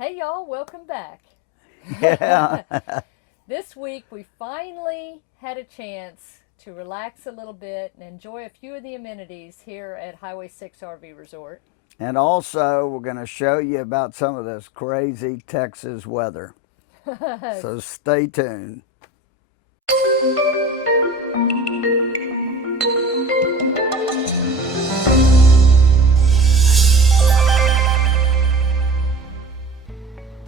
Hey y'all, welcome back. Yeah. This week we finally had a chance to relax a little bit and enjoy a few of the amenities here at Highway 6 RV Resort. And also, we're going to show you about some of this crazy Texas weather. So stay tuned.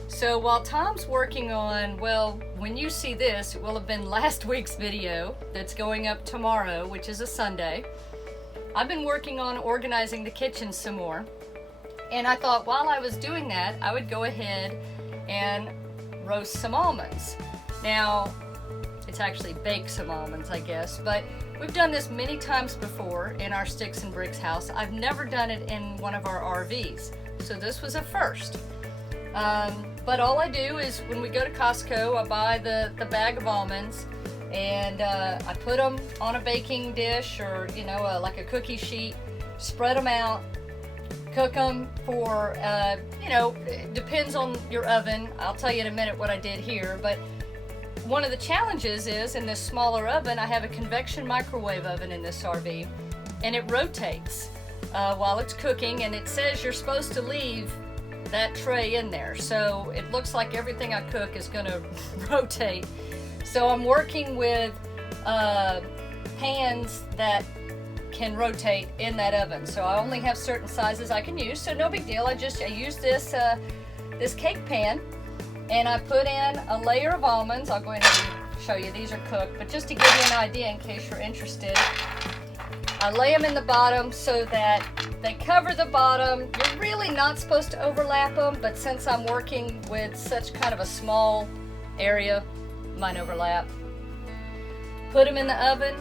So while Tom's working on, well, when you see this, it will have been last week's video that's going up tomorrow, which is a Sunday. I've been working on organizing the kitchen some more. And I thought while I was doing that, I would go ahead and roast some almonds. Now, it's actually bake some almonds, I guess, but we've done this many times before in our Sticks and Bricks house. I've never done it in one of our RVs, so this was a first. But all I do is when we go to Costco, I buy the bag of almonds and I put them on a baking dish or, like a cookie sheet, spread them out, cook them for, it depends on your oven. I'll tell you in a minute what I did here, but one of the challenges is in this smaller oven, I have a convection microwave oven in this RV, and it rotates while it's cooking, and it says you're supposed to leave that tray in there. So it looks like everything I cook is going to rotate. So I'm working with pans that can rotate in that oven. So I only have certain sizes I can use, so no big deal. I use this cake pan, and I put in a layer of almonds. I'll go ahead and show you these are cooked, but just to give you an idea in case you're interested, I lay them in the bottom so that they cover the bottom. You're really not supposed to overlap them, but since I'm working with such kind of a small area, mine overlap. Put them in the oven.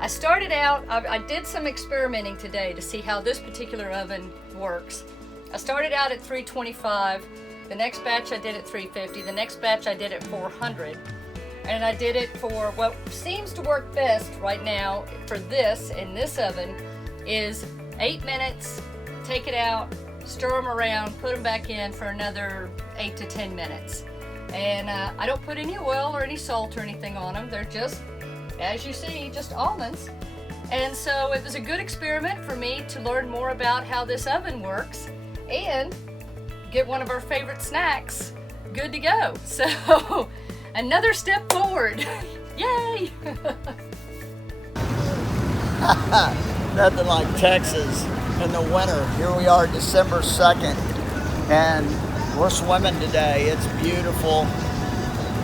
I started out, I did some experimenting today to see how this particular oven works. I started out at 325. The next batch I did at 350. The next batch I did at 400. And I did it for what seems to work best right now for this in this oven is 8 minutes, take it out, stir them around, put them back in for another 8 to 10 minutes. And I don't put any oil or any salt or anything on them. They're just, as you see, just almonds. And so it was a good experiment for me to learn more about how this oven works and get one of our favorite snacks good to go. So another step forward. Yay! Nothing like Texas in the winter. Here we are, December 2nd, and we're swimming today. It's beautiful.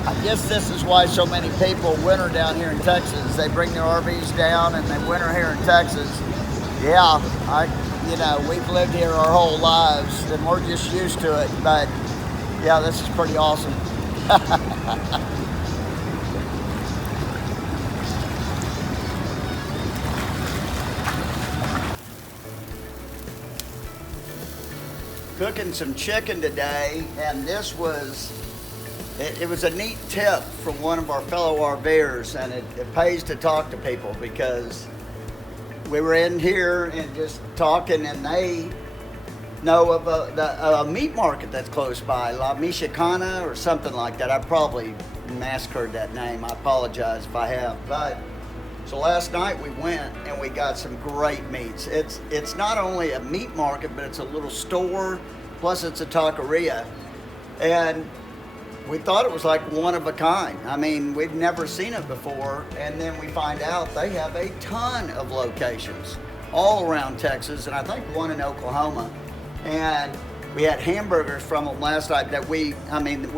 I guess this is why so many people winter down here in Texas. They bring their RVs down and they winter here in Texas. Yeah, we've lived here our whole lives and we're just used to it, but yeah, this is pretty awesome. Cooking some chicken today, and this was it was a neat tip from one of our fellow RVers, and it pays to talk to people because we were in here and just talking, and they know of a meat market that's close by, La Michoacana or something like that. I probably massacred that name. I apologize if I have, but so last night we went and we got some great meats. It's not only a meat market, but it's a little store, plus it's a taqueria. And we thought it was like one of a kind. I mean, we've never seen it before. And then we find out they have a ton of locations all around Texas, and I think one in Oklahoma. And we had hamburgers from them last night we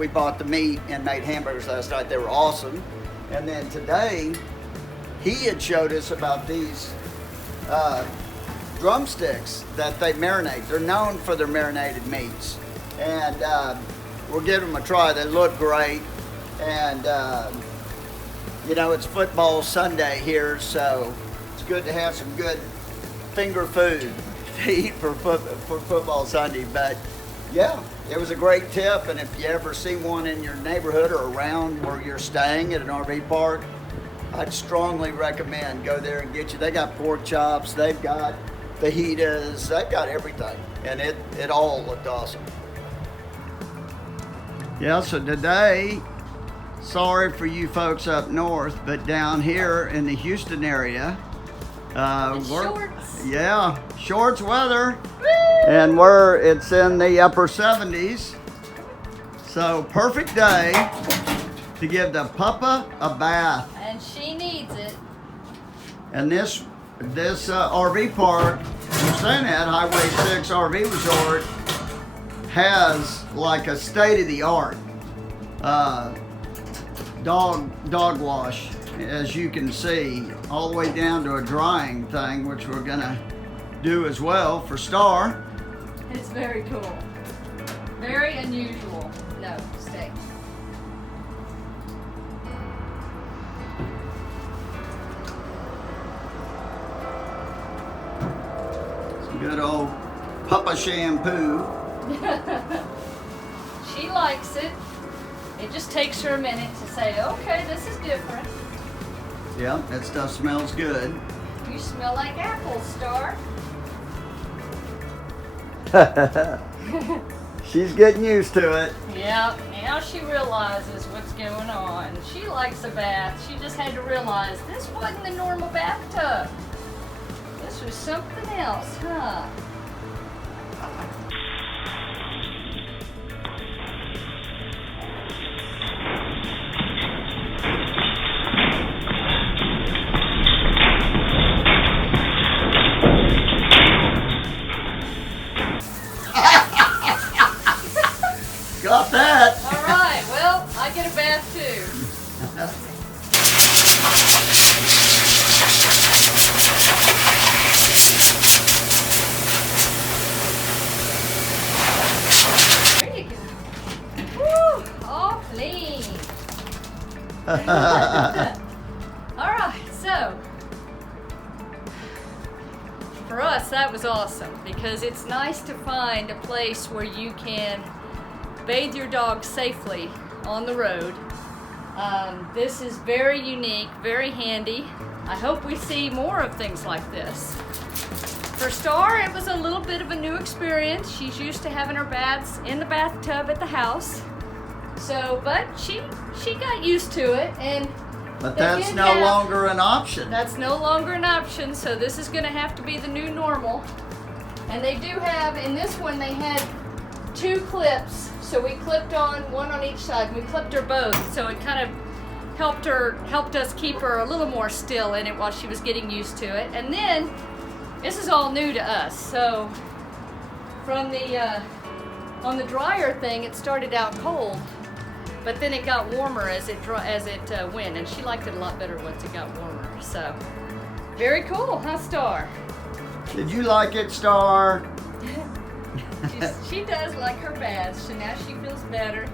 bought the meat and made hamburgers last night. They were awesome. And then today, he had showed us about these drumsticks that they marinate. They're known for their marinated meats. And we'll give them a try. They look great. And, it's football Sunday here, so it's good to have some good finger food to eat for football Sunday. But, yeah, it was a great tip. And if you ever see one in your neighborhood or around where you're staying at an RV park, I'd strongly recommend go there and get you. They got pork chops, they've got fajitas, they've got everything, and it all looked awesome. Yeah, so today, sorry for you folks up north, but down here in the Houston area, shorts. Yeah, shorts weather. Woo! And it's in the upper 70s. So perfect day to give the puppa a bath. And she needs it. And this RV park we're staying at, Highway 6 RV Resort, has like a state-of-the-art dog wash, as you can see, all the way down to a drying thing, which we're gonna do as well for Star. It's very cool. Very unusual. No, stay. Some good old puppa shampoo. She likes it. It just takes her a minute to say, okay, this is different. Yeah, that stuff smells good. You smell like apples, Star. She's getting used to it. Yeah, now she realizes what's going on. She likes a bath. She just had to realize this wasn't the normal bathtub. This was something else, huh? Got that. All right, well, I get a bath too. There you go. Woo, all clean. All right, so for us, that was awesome because it's nice to find a place where you can bathe your dog safely on the road. This is very unique, very handy. I hope we see more of things like this. For Star, it was a little bit of a new experience. She's used to having her baths in the bathtub at the house. So, but she got used to it, and But that's no longer an option. that's no longer an option, so this is gonna have to be the new normal. And they do have, in this one, they had 2 clips. So we clipped on one on each side. We clipped her both, so it kind of helped us keep her a little more still in it while she was getting used to it. And then, this is all new to us. So from the on the dryer thing, it started out cold, but then it got warmer as it went, and she liked it a lot better once it got warmer. So very cool, huh, Star? Did you like it, Star? She does like her baths, so now she feels better.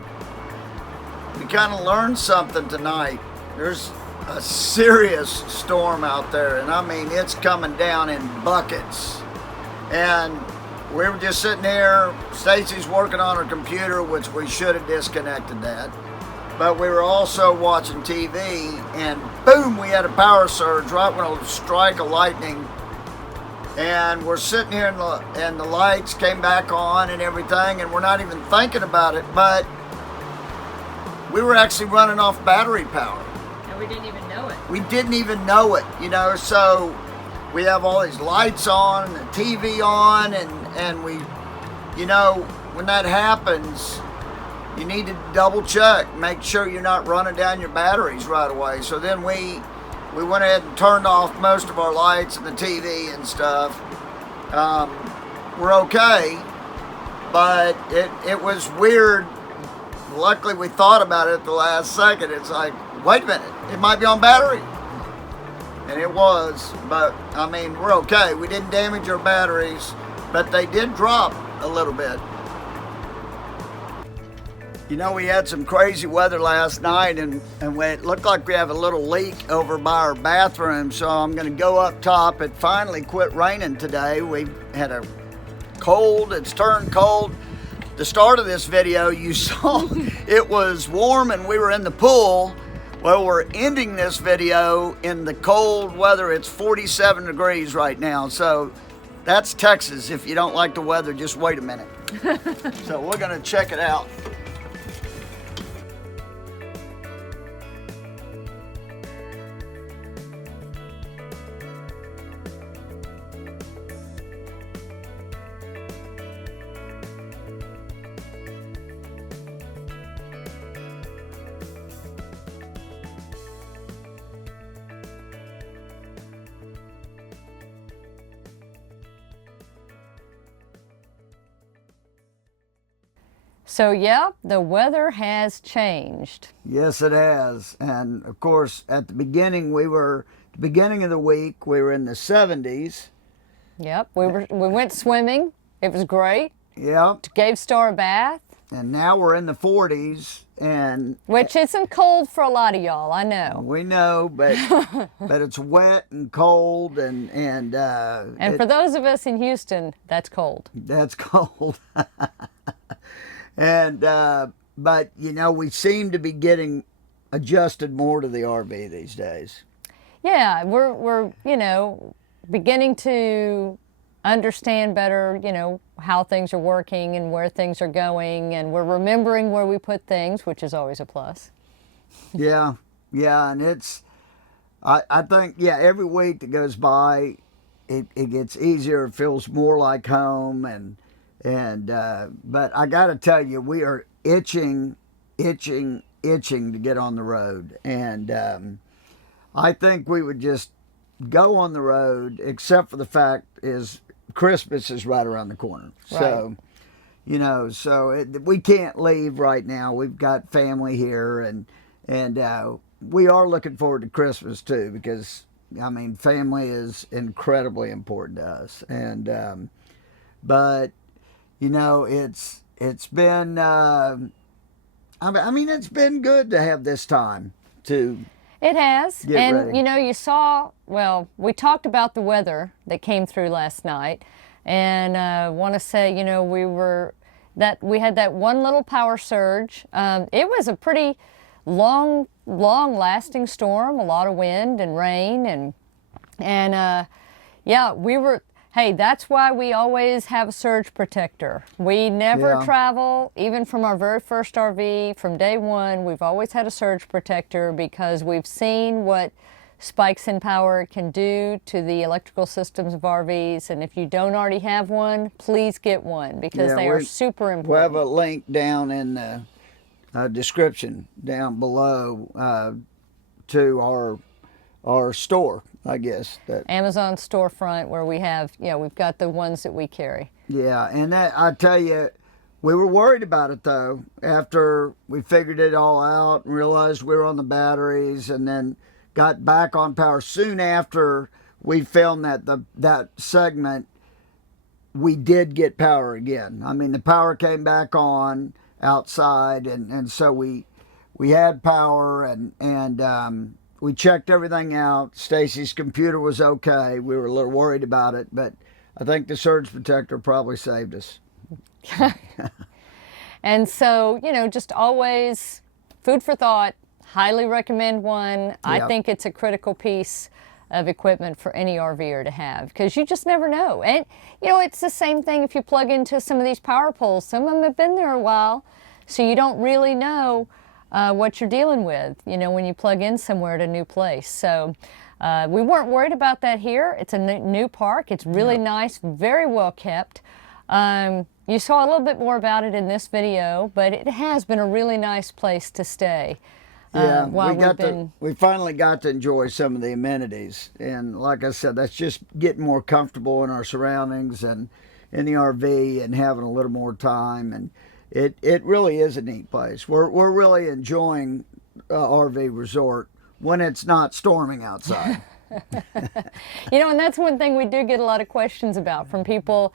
We kind of learned something tonight. There's a serious storm out there, and I mean, it's coming down in buckets. And we were just sitting here, Stacy's working on her computer, which we should have disconnected that. But we were also watching TV, and boom, we had a power surge right when a strike of lightning. And we're sitting here and the lights came back on and everything, and we're not even thinking about it, but we were actually running off battery power. And we didn't even know it. We didn't even know it, you know, so we have all these lights on, the TV on, and we, you know, when that happens, you need to double check, make sure you're not running down your batteries right away. So then we went ahead and turned off most of our lights and the TV and stuff. We're okay, but it was weird. Luckily, we thought about it at the last second. It's like, wait a minute, it might be on battery. And it was, but I mean, we're okay. We didn't damage our batteries, but they did drop a little bit. You know, we had some crazy weather last night, and it looked like we have a little leak over by our bathroom, so I'm going to go up top. It finally quit raining today. We had a cold. It's turned cold. The start of this video, you saw it was warm and we were in the pool. Well, we're ending this video in the cold weather. It's 47 degrees right now, so that's Texas. If you don't like the weather, just wait a minute. So we're going to check it out. So yeah, the weather has changed. Yes, it has. And of course, at the beginning of the week, we were in the 70s. Yep, we went swimming. It was great. Yep. Gave Star a bath. And now we're in the 40s, and which isn't cold for a lot of y'all, I know. we know, but it's wet and cold, and for those of us in Houston, that's cold. That's cold. And but you know, we seem to be getting adjusted more to the RV these days. Yeah, we're you know, beginning to understand better, you know, how things are working and where things are going, and we're remembering where we put things, which is always a plus. Yeah, and I think, yeah, every week that goes by, it gets easier, it feels more like home, but I got to tell you, we are itching to get on the road, and I think we would just go on the road, except for the fact is Christmas is right around the corner. Right. So, you know, we can't leave right now. We've got family here, and we are looking forward to Christmas too, because I mean, family is incredibly important to us. And but you know, it's been I mean, it's been good to have this time to. It has. And, ready. you know, you saw, well, we talked about the weather that came through last night. And I want to say, you know, we had that one little power surge. It was a pretty long lasting storm, a lot of wind and rain. And yeah, hey, that's why we always have a surge protector. We never travel, even from our very first RV, from day one, we've always had a surge protector because we've seen what spikes in power can do to the electrical systems of RVs. And if you don't already have one, please get one, because they are super important. We'll have a link down in the description down below to our store, I guess. That Amazon storefront, where we have, we've got the ones that we carry. Yeah, and that, I tell you, we were worried about it though, after we figured it all out and realized we were on the batteries, and then got back on power soon after we filmed that segment. We did get power again. I mean, the power came back on outside, and so we had power, and we checked everything out. Stacy's computer was okay. We were a little worried about it, but I think the surge protector probably saved us. And so, just always food for thought. Highly recommend one. Yep. I think it's a critical piece of equipment for any RVer to have, because you just never know. And, it's the same thing if you plug into some of these power poles. Some of them have been there a while, so you don't really know what you're dealing with, when you plug in somewhere at a new place. So we weren't worried about that here. It's a new park. It's really nice, very well kept. You saw a little bit more about it in this video, but it has been a really nice place to stay. Yeah, we finally got to enjoy some of the amenities. And like I said, that's just getting more comfortable in our surroundings and in the RV and having a little more time. And it really is a neat place. We're really enjoying RV resort when it's not storming outside. And that's one thing we do get a lot of questions about from people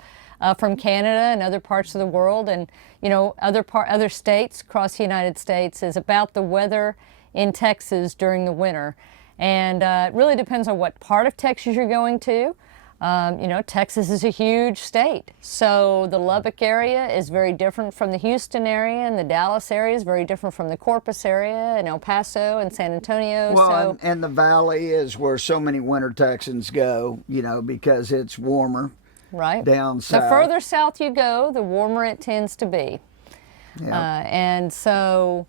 from Canada and other parts of the world, and other states across the United States, is about the weather in Texas during the winter. And it really depends on what part of Texas you're going to. Texas is a huge state, so the Lubbock area is very different from the Houston area, and the Dallas area is very different from the Corpus area, and El Paso and San Antonio. Well, and the Valley is where so many winter Texans go, because it's warmer. Right. Down south. The further south you go, the warmer it tends to be. Yeah. And so,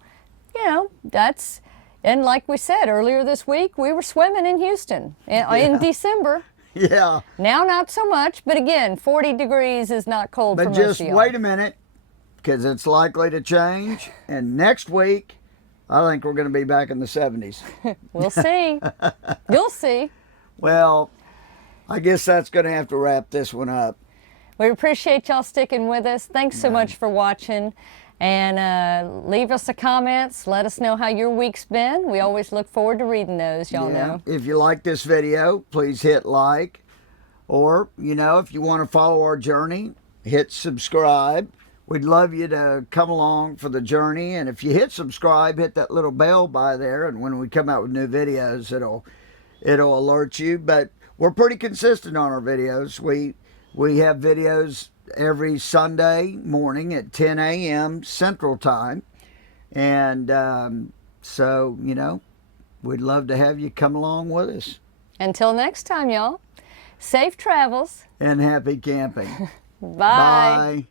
and like we said earlier this week, we were swimming in Houston in December. Yeah. Now not so much, but again, 40 degrees is not cold for most of y'all. But just wait a minute, because it's likely to change. And next week, I think we're going to be back in the 70s. We'll see. You'll see. Well, I guess that's going to have to wrap this one up. We appreciate y'all sticking with us. Thanks so much for watching. And leave us the comments. Let us know how your week's been. We always look forward to reading those, y'all know. If you like this video, please hit like. Or, you know, if you want to follow our journey, hit subscribe. We'd love you to come along for the journey. And if you hit subscribe, hit that little bell by there. And when we come out with new videos, it'll alert you. But we're pretty consistent on our videos. We have videos every Sunday morning at 10 a.m. Central Time. And so, you know, we'd love to have you come along with us. Until next time, y'all, safe travels. And happy camping. Bye. Bye.